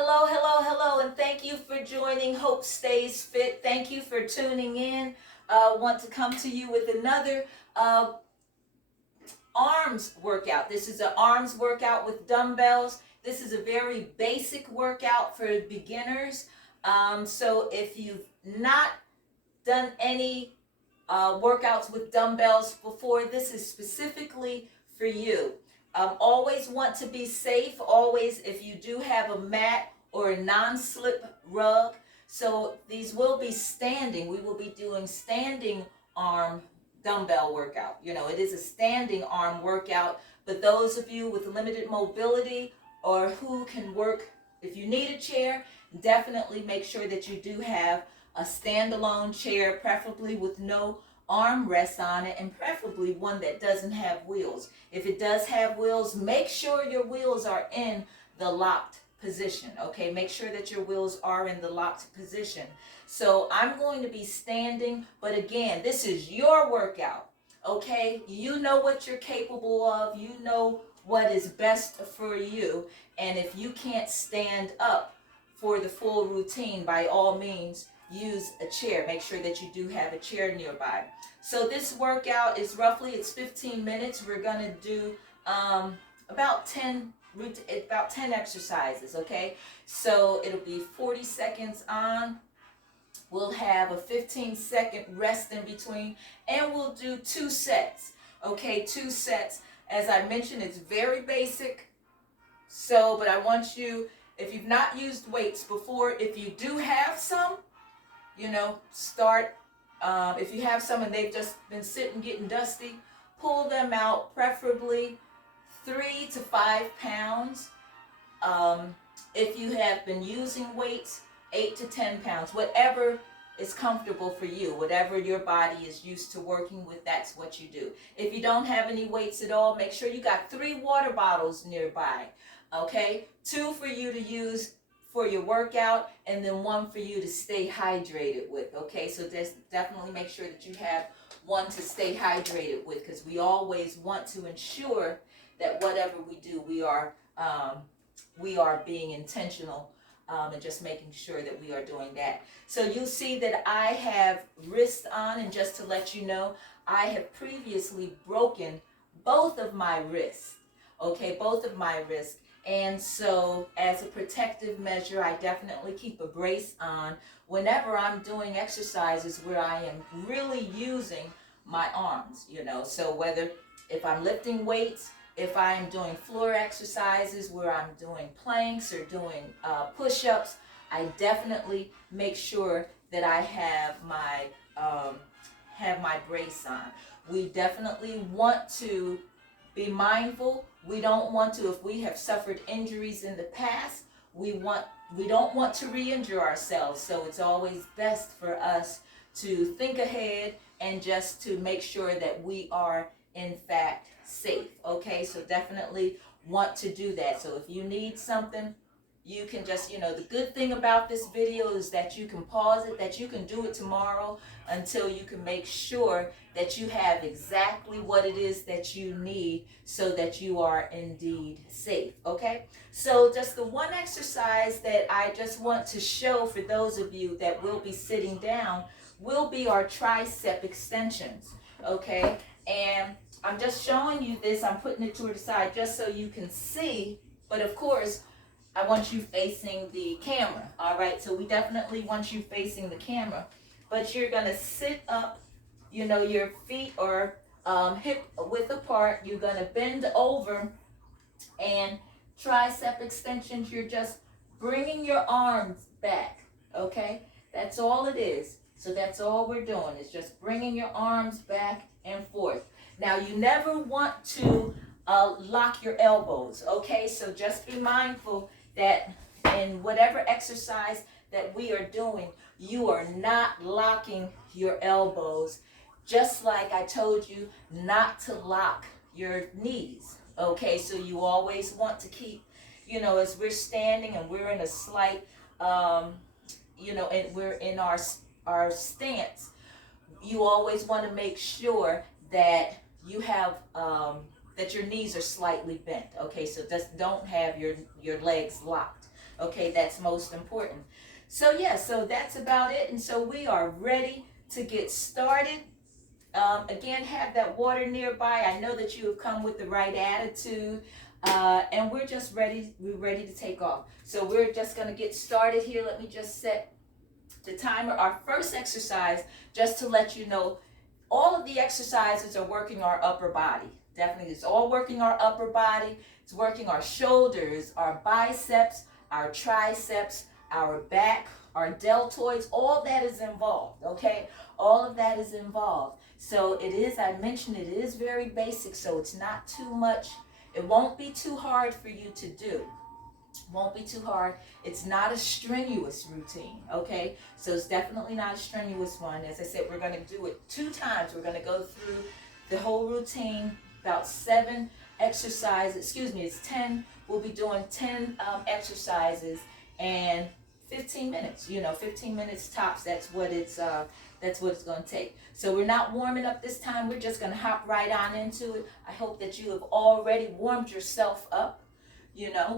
Hello, hello, hello, and thank you for joining Hope Stays Fit. Thank you for tuning in. Want to come to you with another arms workout. This is an arms workout with dumbbells. This is a very basic workout for beginners. So if you've not done any workouts with dumbbells before, this is specifically for you. Always want to be safe. Always, if you do have a mat or a non-slip rug. So these will be standing. We will be doing standing arm dumbbell workout. You know, it is a standing arm workout, but those of you with limited mobility or who can work, if you need a chair, definitely make sure that you do have a standalone chair, preferably with no armrest on it, and preferably one that doesn't have wheels. If it does have wheels, make sure your wheels are in the locked position. Okay, make sure that your wheels are in the locked position. So I'm going to be standing, but again, this is your workout. Okay, you know what you're capable of, you know what is best for you, and if you can't stand up for the full routine, by all means use a chair. Make sure that you do have a chair nearby. So this workout is roughly, it's 15 minutes. We're going to do about 10 exercises, okay? So it'll be 40 seconds on. We'll have a 15-second rest in between, and we'll do 2 sets, okay? 2 sets. As I mentioned, it's very basic. So, but I want you, if you've not used weights before, if you do have some, you know, start, if you have some and they've just been sitting getting dusty, pull them out, preferably 3 to 5 pounds. If you have been using weights, 8 to 10 pounds, whatever is comfortable for you, whatever your body is used to working with, that's what you do. If you don't have any weights at all, make sure you got 3 water bottles nearby, okay? 2 for you to use for your workout, and then 1 for you to stay hydrated with, okay? So just definitely make sure that you have 1 to stay hydrated with, because we always want to ensure that whatever we do, we are being intentional and just making sure that we are doing that. So you'll see that I have wrist on, and just to let you know, I have previously broken both of my wrists, okay, both of my wrists. And so as a protective measure, I definitely keep a brace on whenever I'm doing exercises where I am really using my arms, you know. So whether if I'm lifting weights, if I'm doing floor exercises where I'm doing planks or doing push-ups, I definitely make sure that I have my brace on. We definitely want to be mindful. We don't want to, if we have suffered injuries in the past, we don't want to re-injure ourselves. So it's always best for us to think ahead and just to make sure that we are in fact safe. Okay, so definitely want to do that. So if you need something, you can just, you know, the good thing about this video is that you can pause it, that you can do it tomorrow until you can make sure that you have exactly what it is that you need so that you are indeed safe, okay? So just the one exercise that I just want to show for those of you that will be sitting down will be our tricep extensions, okay? And I'm just showing you this, I'm putting it to the side just so you can see, but of course, I want you facing the camera, all right? So we definitely want you facing the camera, but you're gonna sit up, you know, your feet are hip width apart. You're gonna bend over, and tricep extensions, you're just bringing your arms back, okay? That's all it is. So that's all we're doing, is just bringing your arms back and forth. Now, you never want to lock your elbows, okay? So just be mindful that in whatever exercise that we are doing, you are not locking your elbows, just like I told you not to lock your knees, okay? So you always want to keep, you know, as we're standing and we're in a slight, you know, and we're in our stance, you always want to make sure that you have that your knees are slightly bent, okay? So just don't have your legs locked. Okay, that's most important. So yeah, so that's about it. And so we are ready to get started. Again, have that water nearby. I know that you have come with the right attitude. And we're just ready. We're ready to take off. So we're just going to get started here. Let me just set the timer. Our first exercise, just to let you know, all of the exercises are working our upper body. Definitely, it's all working our upper body. It's working our shoulders, our biceps, our triceps, our back, our deltoids. All that is involved, okay? All of that is involved. So it is, I mentioned, it is very basic, so it's not too much. It won't be too hard for you to do. Won't be too hard. It's not a strenuous routine, okay? So it's definitely not a strenuous one. As I said, we're going to do it 2 times. We're going to go through the whole routine, about 7 exercises. Excuse me, it's 10. We'll be doing 10 exercises and 15 minutes. 15 minutes tops. That's what it's going to take. So we're not warming up this time. We're just going to hop right on into it. I hope that you have already warmed yourself up.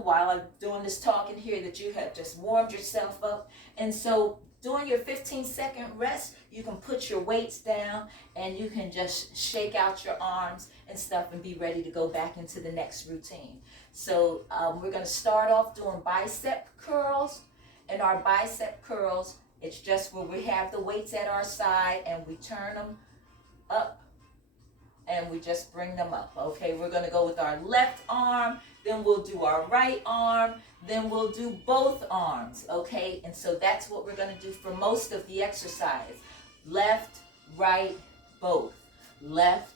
While I'm doing this talking here, that you have just warmed yourself up. And so during your 15-second rest, you can put your weights down and you can just shake out your arms and stuff and be ready to go back into the next routine. So we're going to start off doing bicep curls. And our bicep curls, it's just where we have the weights at our side and we turn them up and we just bring them up. Okay, we're going to go with our left arm, then we'll do our right arm, then we'll do both arms. Okay, and so that's what we're going to do for most of the exercise. Left, right, both. Left,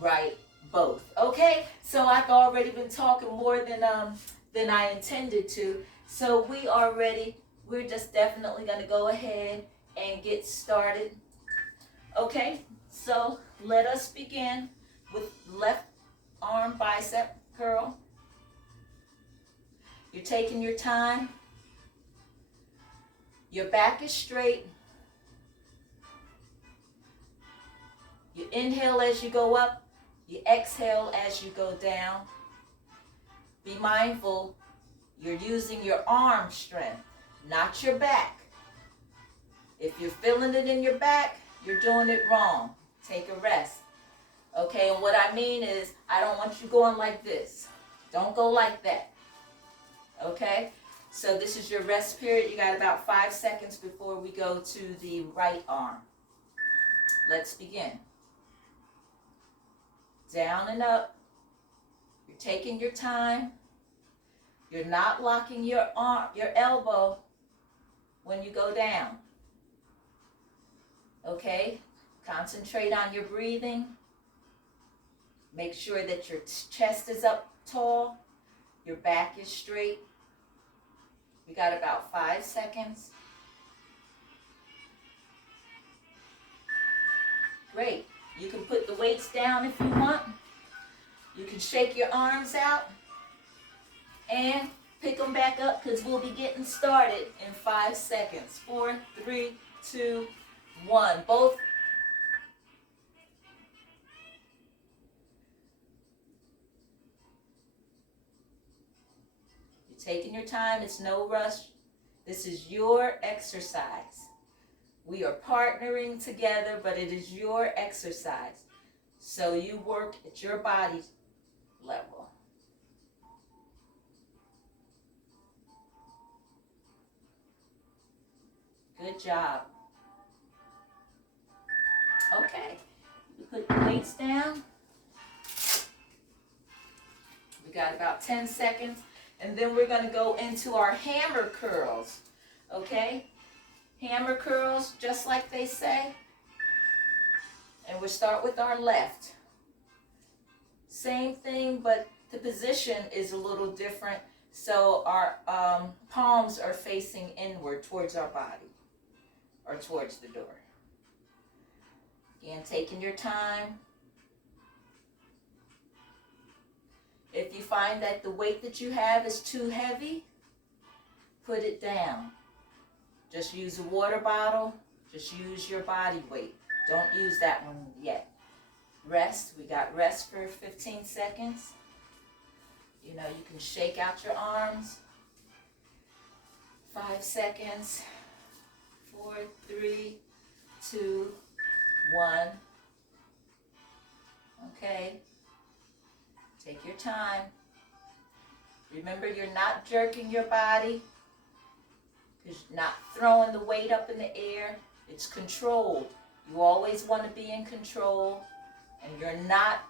right, both. Okay, so I've already been talking more than I intended to. So we are ready. We're just definitely going to go ahead and get started. Okay, so let us begin with left arm bicep curl. You're taking your time. Your back is straight. You inhale as you go up. You exhale as you go down. Be mindful, you're using your arm strength, not your back. If you're feeling it in your back, you're doing it wrong. Take a rest. Okay, and what I mean is, I don't want you going like this. Don't go like that. Okay, so this is your rest period. You got about 5 seconds before we go to the right arm. Let's begin. Down and up. You're taking your time. You're not locking your arm, your elbow when you go down. Okay, concentrate on your breathing. Make sure that your chest is up tall. Your back is straight. We got about 5 seconds. Great. You can put the weights down if you want. You can shake your arms out and pick them back up because we'll be getting started in 5 seconds. 4, 3, 2, 1. Both. Taking your time, it's no rush. This is your exercise. We are partnering together, but it is your exercise. So you work at your body level. Good job. Okay, you put the weights down. We got about 10 seconds. And then we're going to go into our hammer curls, okay? Hammer curls, just like they say. And we'll start with our left. Same thing, but the position is a little different. So our palms are facing inward towards our body, or towards the door. Again, taking your time. If you find that the weight that you have is too heavy, put it down. Just use a water bottle. Just use your body weight. Don't use that one yet. Rest. We got rest for 15 seconds. You can shake out your arms. seconds. 4, 3, 2, 1. Okay. Take your time. Remember, you're not jerking your body. You're not throwing the weight up in the air. It's controlled. You always want to be in control. And you're not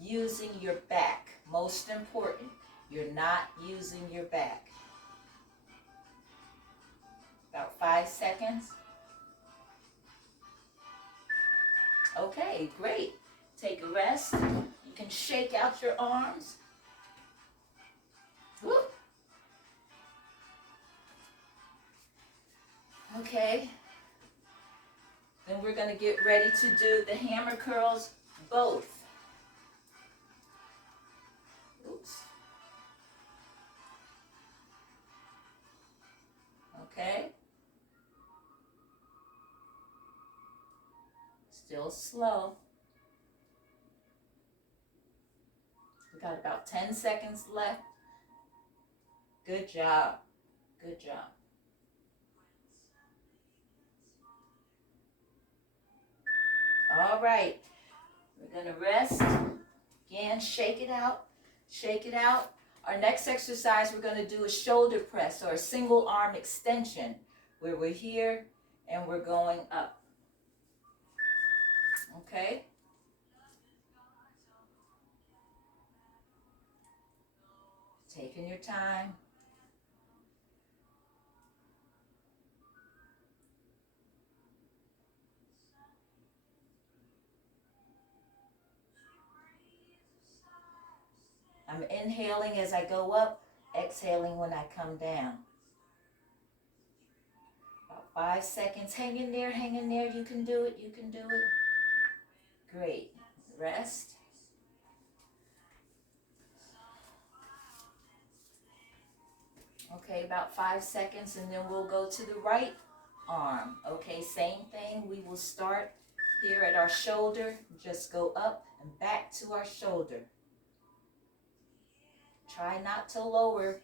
using your back. Most important, you're not using your back. About 5 seconds. Okay, great. Take a rest. You can shake out your arms. Woo. Okay. Then we're going to get ready to do the hammer curls both. Oops. Okay. Still slow. We got about 10 seconds left. Good job. Good job. All right. We're going to rest. Again, shake it out. Shake it out. Our next exercise, we're going to do a shoulder press or a single arm extension where we're here and we're going up. Okay? Taking your time. I'm inhaling as I go up, exhaling when I come down. About 5 seconds. Hang in there, hang in there. You can do it, you can do it. Great. Rest. Okay, about 5 seconds, and then we'll go to the right arm. Okay, same thing. We will start here at our shoulder. Just go up and back to our shoulder. Try not to lower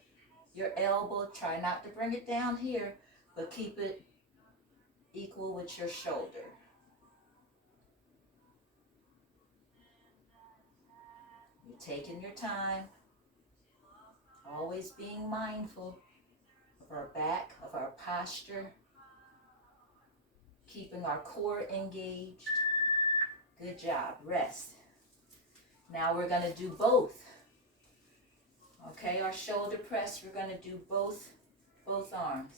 your elbow. Try not to bring it down here, but keep it equal with your shoulder. You're taking your time. Always being mindful of our back, of our posture. Keeping our core engaged. Good job. Rest. Now we're going to do both. Okay, our shoulder press, we're going to do both arms.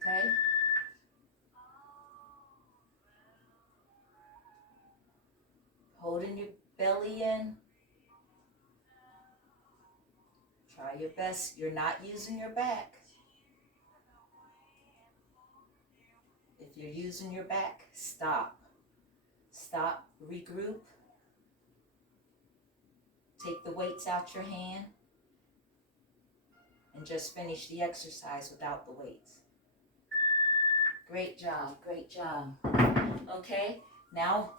Okay? Holding your belly in. Try your best. You're not using your back. If you're using your back, stop. Stop, regroup. Take the weights out your hand and just finish the exercise without the weights. Great job, great job. Okay, now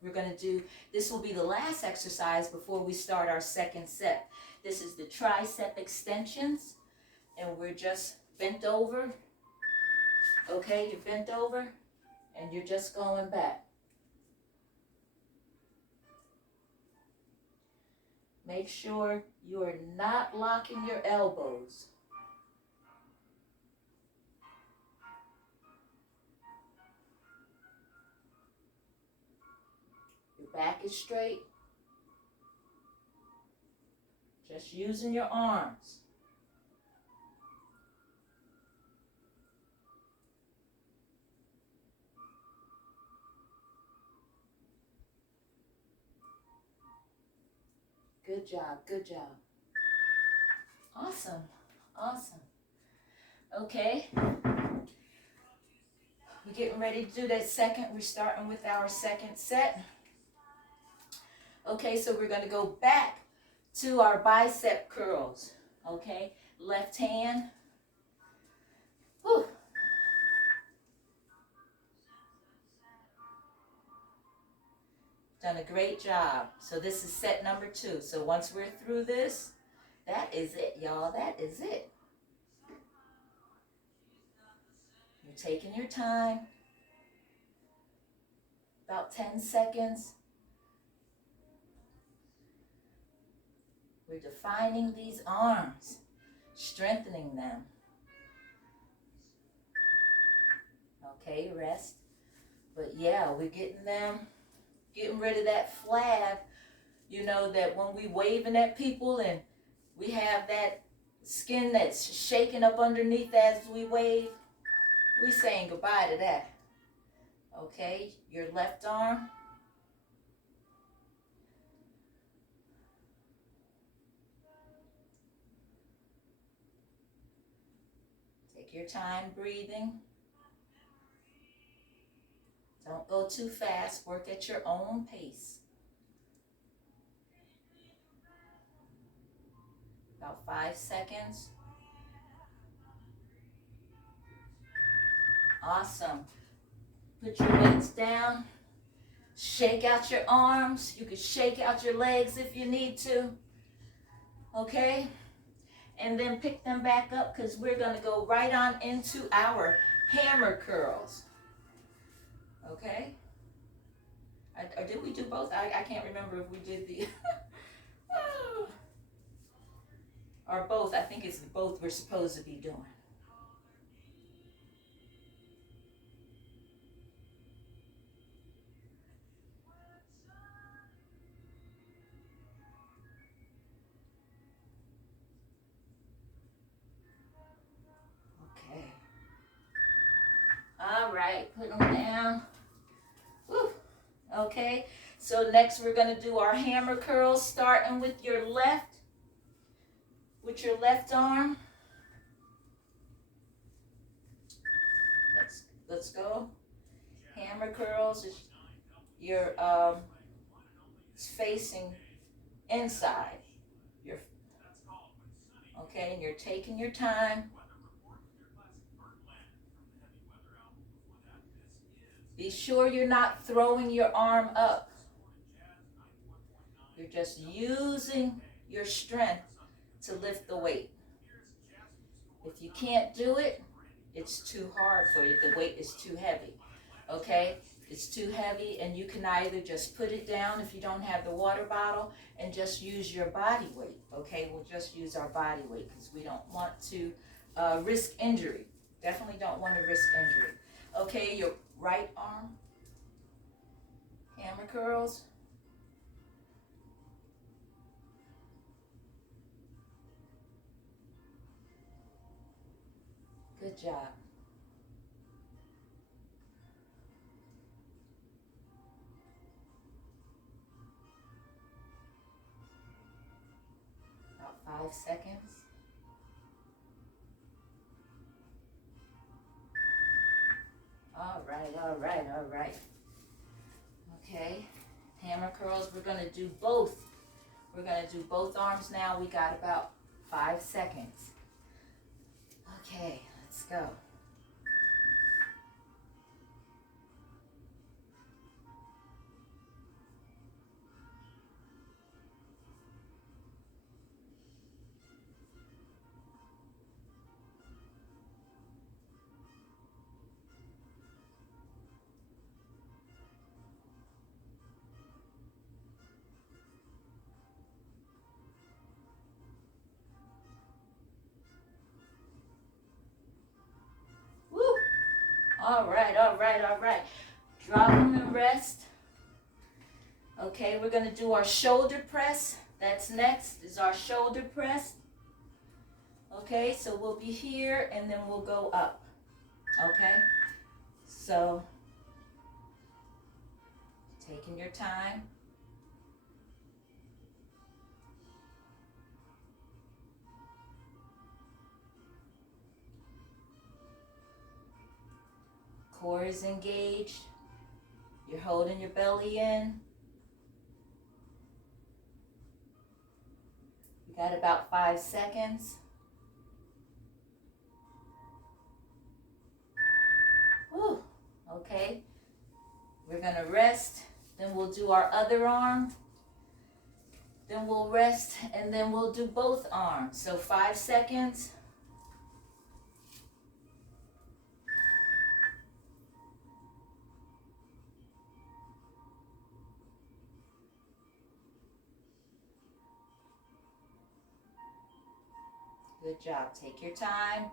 we're going to do, this will be the last exercise before we start our second set. This is the tricep extensions, and we're just bent over. Okay, you're bent over, and you're just going back. Make sure you are not locking your elbows. Your back is straight. Just using your arms. Good job, good job. Awesome, awesome. Okay. We're getting ready to do that second. We're starting with our second set. Okay, so we're going to go back to our bicep curls. Okay, left hand. Whew. Done a great job. So this is set number 2. So once we're through this, That is it, y'all. That is it. You're taking your time. About 10 seconds. We're defining these arms, strengthening them. Okay, rest. But yeah, we're getting rid of that flab. You know that when we waving at people and we have that skin that's shaking up underneath as we wave, we're saying goodbye to that. Okay, your left arm. Take your time breathing. Don't go too fast. Work at your own pace. About 5 seconds. Awesome. Put your weights down. Shake out your arms. You can shake out your legs if you need to. Okay? And then pick them back up because we're going to go right on into our hammer curls. Okay? Or did we do both? I can't remember if we did the... or both. I think it's both we're supposed to be doing. Okay. All right, put them down. Woo. Okay, so next we're going to do our hammer curls, starting with your left arm. Let's go. Hammer curls. Your it's facing inside. Okay, and you're taking your time. Be sure you're not throwing your arm up. You're just using your strength to lift the weight. If you can't do it, it's too hard for you. The weight is too heavy. Okay? It's too heavy, and you can either just put it down if you don't have the water bottle and just use your body weight. Okay? We'll just use our body weight because we don't want to risk injury. Definitely don't want to risk injury. Okay, your right arm, hammer curls. Good job. About 5 seconds. All right. Okay, hammer curls, we're going to do both. We're going to do both arms now. We got about 5 seconds. Okay, let's go. All right. Drop them and rest. Okay, we're going to do our shoulder press. That's next, is our shoulder press. Okay, so we'll be here and then we'll go up. Okay, so taking your time. Core is engaged. You're holding your belly in. We got about 5 seconds. Whew. Okay. We're going to rest. Then we'll do our other arm. Then we'll rest, and then we'll do both arms. So 5 seconds. Good job. Take your time.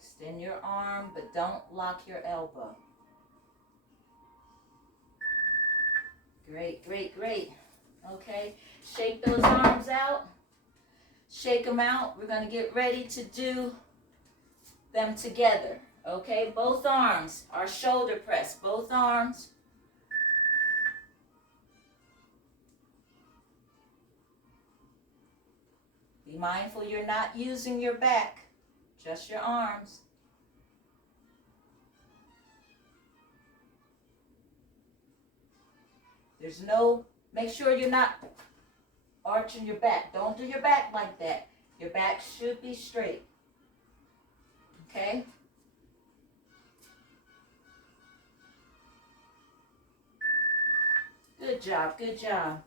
Extend your arm, but don't lock your elbow. Great, great, great. Okay, shake those arms out. Shake them out. We're going to get ready to do them together. Okay, both arms, our shoulder press, both arms. Be mindful you're not using your back, just your arms. Make sure you're not arching your back. Don't do your back like that. Your back should be straight. Okay? Good job, good job.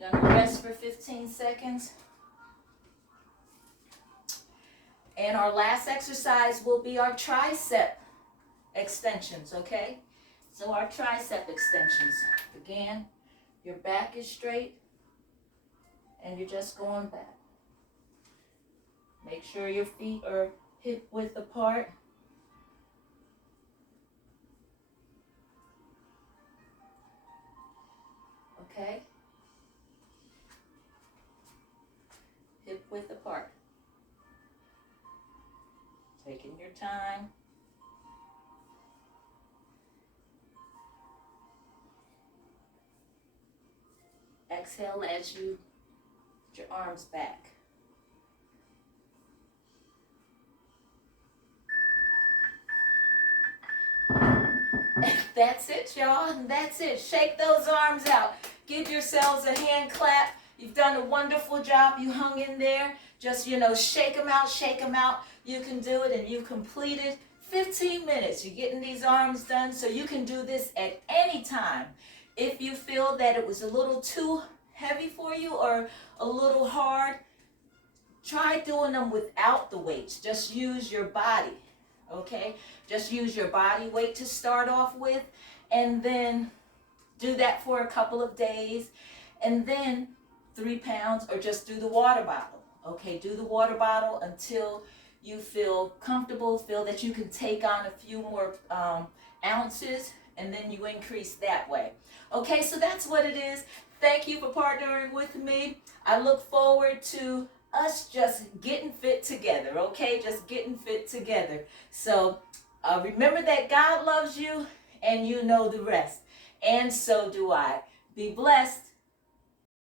We're going to rest for 15 seconds. And our last exercise will be our tricep extensions, okay? So our tricep extensions. Again, your back is straight and you're just going back. Make sure your feet are hip width apart. Okay? Hip width apart. Taking your time. Exhale as you put your arms back. That's it, y'all. That's it. Shake those arms out. Give yourselves a hand clap. You've done a wonderful job. You hung in there. Just, shake them out, shake them out. You can do it, and you completed 15 minutes. You're getting these arms done, so you can do this at any time. If you feel that it was a little too heavy for you or a little hard, try doing them without the weights. Just use your body, okay? Just use your body weight to start off with, and then do that for a couple of days, and then 3 pounds, or just do the water bottle, okay? Do the water bottle until you feel comfortable, feel that you can take on a few more ounces, and then you increase that way. Okay, so that's what it is. Thank you for partnering with me. I look forward to us just getting fit together, okay? Just getting fit together. So remember that God loves you, and you know the rest. And so do I. Be blessed.